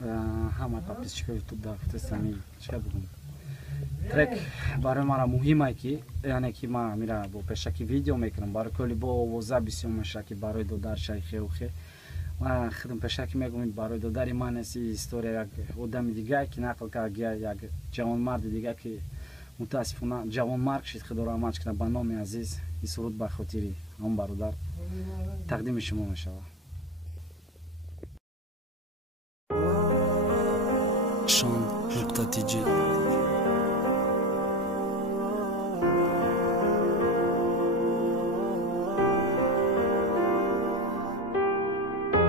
ҳама подписчикои ютуб дар хутисами чиқа бугум трек барои мара муҳиме ки яъне ки ман мира бо пешаки видео мекунам барои кӯли бо овоза бисёр меша ки барои додар шайхе ухе ман худам пешаки мегӯям барои додари ман нест история як одами дигае ки нақл кард як ҷавонмарди дига ки мутаассифона ҷавонмарг шид худо раҳматш кунад ба номи азиз ин суруд ба хотири ҳамон бародар тақдими шумо мешавад. Sean.tg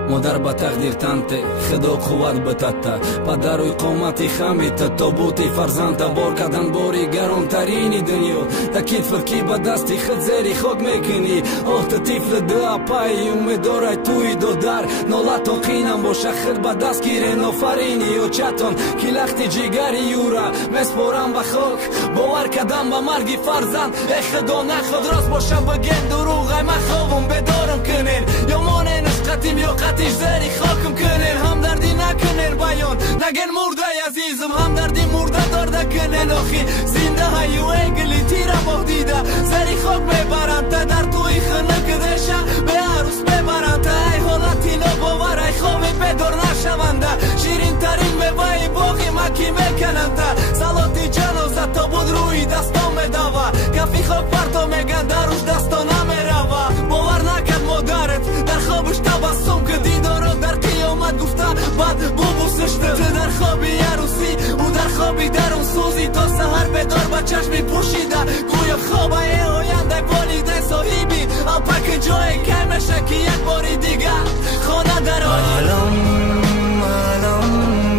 модар ба тақдир танте худо қувват бататта падару иқомати хамита тобути фарзанда бор кардан бори гаронтарини дунё да китфат ки ба дасти худ зери хок мекунӣ охта тифли дуапаи умедорай туи додар нолато қинам боша худ ба даст гирен офарини очатон ки лахти ҷигари юра меспорам ба хок бовар кардам ба марги фарзанд э худо нахуд рост боша бигем дуруғай ман хобум бедорам кунен ёмонен ишқатим ё қатиш зери хоким кунен ҳамдардӣ накунен баён наген мурдай азизим ҳамдардӣ мурда дорда кунен охи зиндаҳаю эгли тира бохдида зери хок мебаранта дар туи хунукдеша беарус мебаранта ай ҳолати нобовар ай хоби бедор нашаванда ширинтарин меваи боғи маки мекананта салоти ҷаноза тобуд рӯи дастон медава кафи хок парто меган даруш дастон намерава бовар накард модарет дар хобуш табассум ки дидоро дар қиёмат гуфта бад бубусишти ту дар хоби арӯсӣ ӯ дар хоби дарунсӯзӣ то саҳар бедор ба чашми пӯшида гӯё хобаи ояндаи волидай соҳиби алпаки ҷое кай меша ки як бори дигар хона дарои алам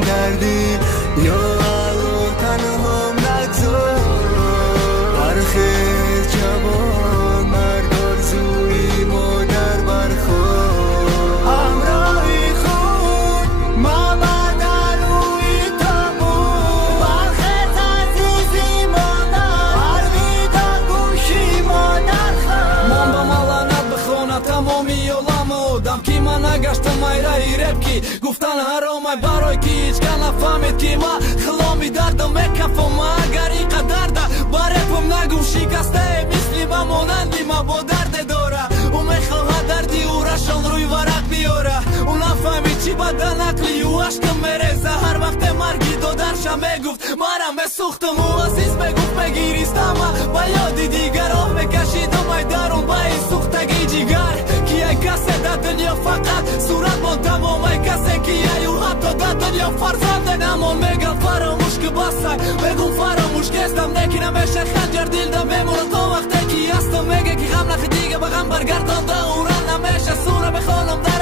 гардӣ ё алло танҳом нагзор бархез ҷавон мард орзуи модар бархор ҳамроҳи худ мамад дар рӯи табуд бархез азизи модар алвида гӯши модар хор ман ба маланат бихона тамоми оламу одам ки ман нагаштам майраи репки гуфтан ҳаромай барои ки ҳеҷ кас нафаҳмед ки ма хиломи дардам мекафам агар ин қадарда ба репам нагӯ шикастае мисли ма монанди ма бо дарде дора ӯ мехоҳад дарди ӯрашон рӯи варақ биёра ӯ нафаҳмид чӣ бадан ақли ӯ ашкам мереза ҳар вақте марги додарша мегуфт манам месӯхтам ӯ азиз мегуфт мегиристама ба ёди дигар оҳ мекашидам ай дарун ба ин сӯхтаги ҷигар ки ай касе дар дунё фақат сурат мон тамом ай касе ки аю ҳатто дар дунё фарзанде намон мегам фаромӯш ки басай мегум фаромӯш кестам неки намеша ханҷар дилда мемонад то вақте ки ҳастам меге ки ғам нахи дига ба ғам баргардонда уран намеша сура мехонам дар